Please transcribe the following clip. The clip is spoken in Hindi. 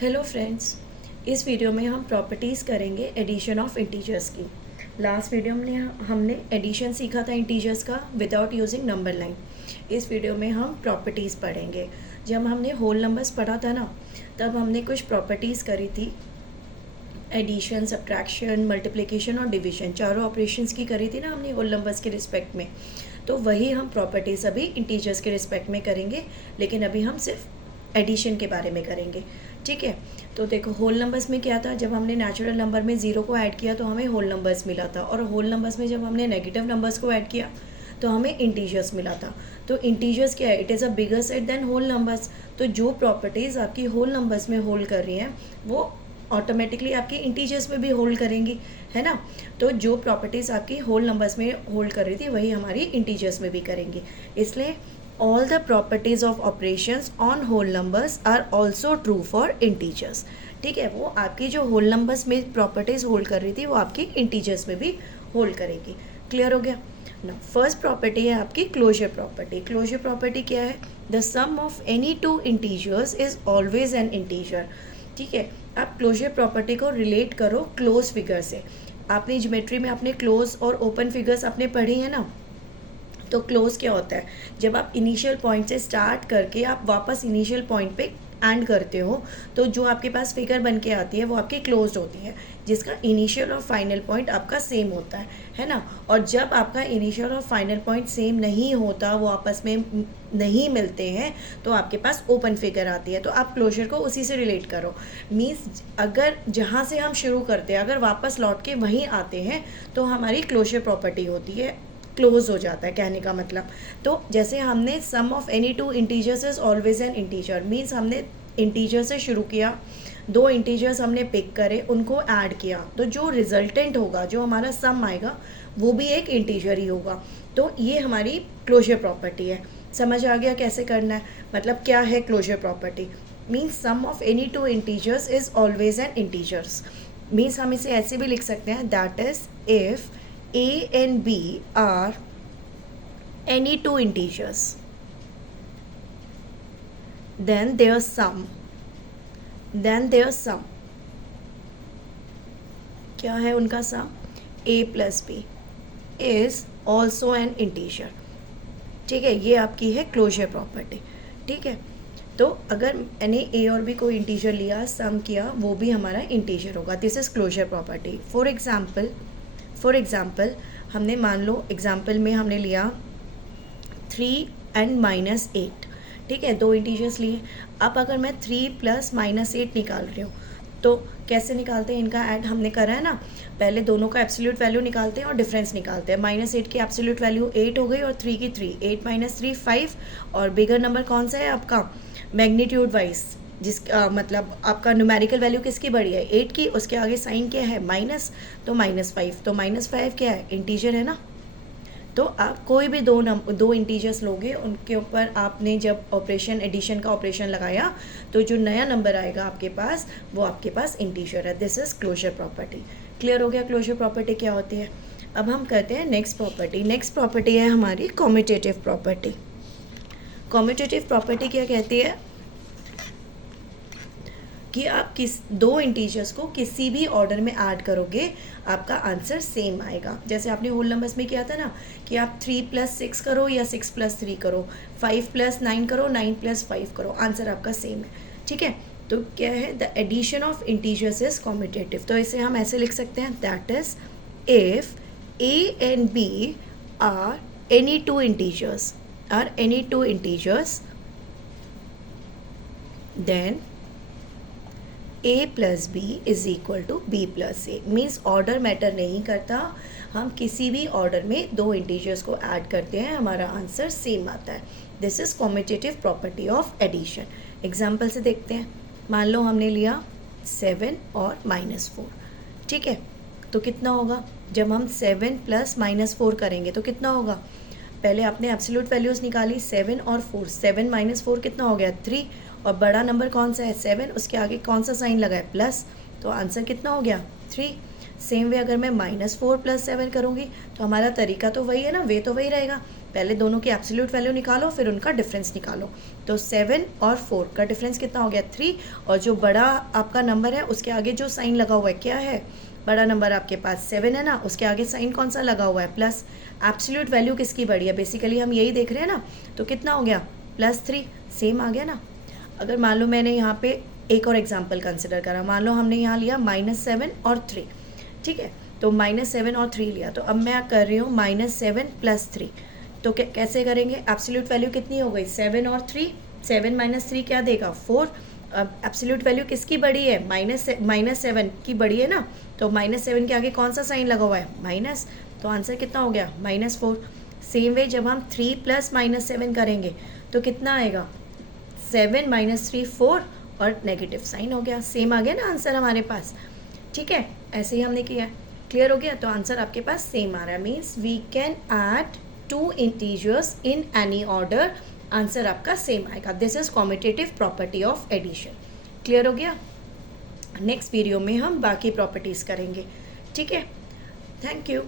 हेलो फ्रेंड्स, इस वीडियो में हम प्रॉपर्टीज़ करेंगे एडिशन ऑफ इंटीजर्स की। लास्ट वीडियो में हमने एडिशन सीखा था इंटीजर्स का विदाउट यूजिंग नंबर लाइन। इस वीडियो में हम प्रॉपर्टीज़ पढ़ेंगे। जब हमने होल नंबर्स पढ़ा था ना, तब हमने कुछ प्रॉपर्टीज़ करी थी। एडिशन, सब्ट्रैक्शन, मल्टीप्लिकेशन और डिवीजन, चारों ऑपरेशंस की करी थी ना हमने होल नंबर्स के रिस्पेक्ट में। तो वही हम प्रॉपर्टीज़ अभी इंटीजर्स के रिस्पेक्ट में करेंगे, लेकिन अभी हम सिर्फ एडिशन के बारे में करेंगे। ठीक है, तो देखो होल नंबर्स में क्या था, जब हमने नेचुरल नंबर में ज़ीरो को ऐड किया तो हमें होल नंबर्स मिला था, और होल नंबर्स में जब हमने नेगेटिव नंबर्स को ऐड किया तो हमें इंटीजर्स मिला था। तो इंटीजर्स क्या है, it is a bigger set than whole numbers. तो जो प्रॉपर्टीज़ आपकी होल नंबर्स में होल्ड कर रही हैं वो ऑटोमेटिकली आपकी इंटीजर्स में भी होल्ड करेंगी, है ना। तो जो प्रॉपर्टीज़ आपकी होल नंबर्स में होल्ड कर रही थी वही हमारी इंटीजर्स में भी करेंगी। इसलिए all the properties of operations on whole numbers are also true for integers। ठीक है, वो आपकी जो होल नंबर्स में प्रॉपर्टीज होल्ड कर रही थी वो आपकी इंटीजर्स में भी होल्ड करेगी। क्लियर हो गया ना। फर्स्ट प्रॉपर्टी है आपकी क्लोजर प्रॉपर्टी। क्लोजर प्रॉपर्टी क्या है, the sum of any two integers is always an integer. ठीक है, आप क्लोजर प्रॉपर्टी को रिलेट करो क्लोज फिगर से। आपने ज्योमेट्री में अपने क्लोज और ओपन फिगर्स आपने पढ़ी है ना। तो क्लोज क्या होता है, जब आप इनिशियल पॉइंट से स्टार्ट करके आप वापस इनिशियल पॉइंट पे एंड करते हो तो जो आपके पास फिगर बन के आती है वो आपकी क्लोज्ड होती है, जिसका इनिशियल और फाइनल पॉइंट आपका सेम होता है ना। और जब आपका इनिशियल और फाइनल पॉइंट सेम नहीं होता, वो आपस में नहीं मिलते हैं, तो आपके पास ओपन फिगर आती है। तो आप क्लोजर को उसी से रिलेट करो। मीन्स अगर जहाँ से हम शुरू करते हैं अगर वापस लौट के वहीं आते हैं तो हमारी क्लोजर प्रॉपर्टी होती है, क्लोज हो जाता है, कहने का मतलब। तो जैसे हमने sum of any two integers is always an integer, means हमने इंटीजर से शुरू किया, दो इंटीजर्स हमने पिक करे, उनको ऐड किया, तो जो रिजल्टेंट होगा, जो हमारा सम आएगा वो भी एक इंटीजर ही होगा। तो ये हमारी क्लोजर प्रॉपर्टी है। समझ आ गया कैसे करना है, मतलब क्या है closure property. Means sum of any two integers is always an integers. Means हम इसे ऐसे भी लिख सकते हैं, that is if A and B are any two integers, then their sum क्या है उनका सम, A plus B is also an integer। ठीक है, ये आपकी है क्लोजर प्रॉपर्टी। ठीक है, तो अगर मैंने A और B को इंटीजर लिया, सम किया, वो भी हमारा इंटीजर होगा। This is closure property. For example हमने मान लो एग्ज़ाम्पल में हमने लिया 3 and -8। ठीक है, दो इंटीजर्स लिए। अब अगर मैं 3 + -8 निकाल रही हूँ तो कैसे निकालते हैं इनका ऐड, हमने करा है ना। पहले दोनों का एब्सोल्यूट वैल्यू निकालते हैं और डिफरेंस निकालते हैं। -8 की एब्सोल्यूट वैल्यू 8 हो गई और 3 की 3, 8 - 3 5। और बिगर नंबर कौन सा है आपका, मैग्नीट्यूड वाइज, जिसका मतलब आपका न्यूमेरिकल वैल्यू किसकी बड़ी है, 8 की, उसके आगे साइन क्या है, माइनस, तो -5। तो -5 क्या है, इंटीजर है ना। तो आप कोई भी दो इंटीजर्स लोगे, उनके ऊपर आपने जब ऑपरेशन एडिशन का ऑपरेशन लगाया तो जो नया नंबर आएगा आपके पास वो आपके पास इंटीजर है। This is closure property. Clear हो गया क्लोजर प्रॉपर्टी क्या होती है। अब हम करते हैं नेक्स्ट प्रॉपर्टी। नेक्स्ट प्रॉपर्टी है हमारी कॉम्यूटेटिव प्रॉपर्टी। कॉम्यूटेटिव प्रॉपर्टी क्या कहती है कि आप दो इंटीजर्स को किसी भी ऑर्डर में ऐड करोगे आपका आंसर सेम आएगा। जैसे आपने होल नंबर्स में किया था ना कि आप 3 + 6 करो या 6 + 3 करो, 5 + 9 करो, 9 + 5 करो, आंसर आपका सेम है। ठीक है, तो क्या है, the addition of integers is commutative. तो इसे हम ऐसे लिख सकते हैं, that is if A and B are any two integers then A + B is equal to B + A। Means order matter नहीं करता, हम किसी भी ऑर्डर में दो इंटीजर्स को ऐड करते हैं, हमारा आंसर सेम आता है। This is commutative property of addition. Example से देखते हैं। मान लो हमने लिया 7 और -4। ठीक है, तो कितना होगा, जब हम 7 + -4 करेंगे तो कितना होगा, पहले आपने एब्सोल्यूट वैल्यूज़ निकाली 7 और 4, 7 - 4 कितना हो गया 3, और बड़ा नंबर कौन सा है 7, उसके आगे कौन सा साइन लगा है प्लस, तो आंसर कितना हो गया 3। सेम वे अगर मैं -4 + 7 करूँगी तो हमारा तरीका तो वही है ना, वे तो वही रहेगा। पहले दोनों की एब्सोल्यूट वैल्यू निकालो, फिर उनका डिफरेंस निकालो। तो 7 और 4 का डिफरेंस कितना हो गया 3, और जो बड़ा आपका नंबर है उसके आगे जो साइन लगा हुआ है क्या है, बड़ा नंबर आपके पास 7 है ना, उसके आगे साइन कौन सा लगा हुआ है प्लस। एब्सोल्यूट वैल्यू किसकी बड़ी है, बेसिकली हम यही देख रहे हैं ना, तो कितना हो गया +3, सेम आ गया ना। अगर मान लो मैंने यहाँ पे एक और एग्जांपल कंसिडर करा, मान लो हमने यहाँ लिया -7 और 3, ठीक है, तो -7 और 3 लिया, तो अब मैं कर रही हूँ -7 + 3, तो कैसे करेंगे, एब्सोल्यूट वैल्यू कितनी हो गई 7 और 3, 7 - 3 क्या देगा 4। अब एब्सोल्यूट वैल्यू किसकी बड़ी है, -7 की बड़ी है ना, तो -7 के आगे कौन सा साइन लगा हुआ है माइनस, तो आंसर कितना हो गया -4। सेम वे जब हम 3 + -7 करेंगे तो कितना आएगा 7 - 3 4, और नेगेटिव साइन हो गया, सेम आ गया ना आंसर हमारे पास। ठीक है, ऐसे ही हमने किया, क्लियर हो गया, तो आंसर आपके पास सेम आ रहा है, means we can add 2 integers in any order, answer आपका सेम आएगा। This is commutative property of addition. Clear हो गया, नेक्स्ट वीडियो में हम बाकी प्रॉपर्टीज़ करेंगे। ठीक है, थैंक यू।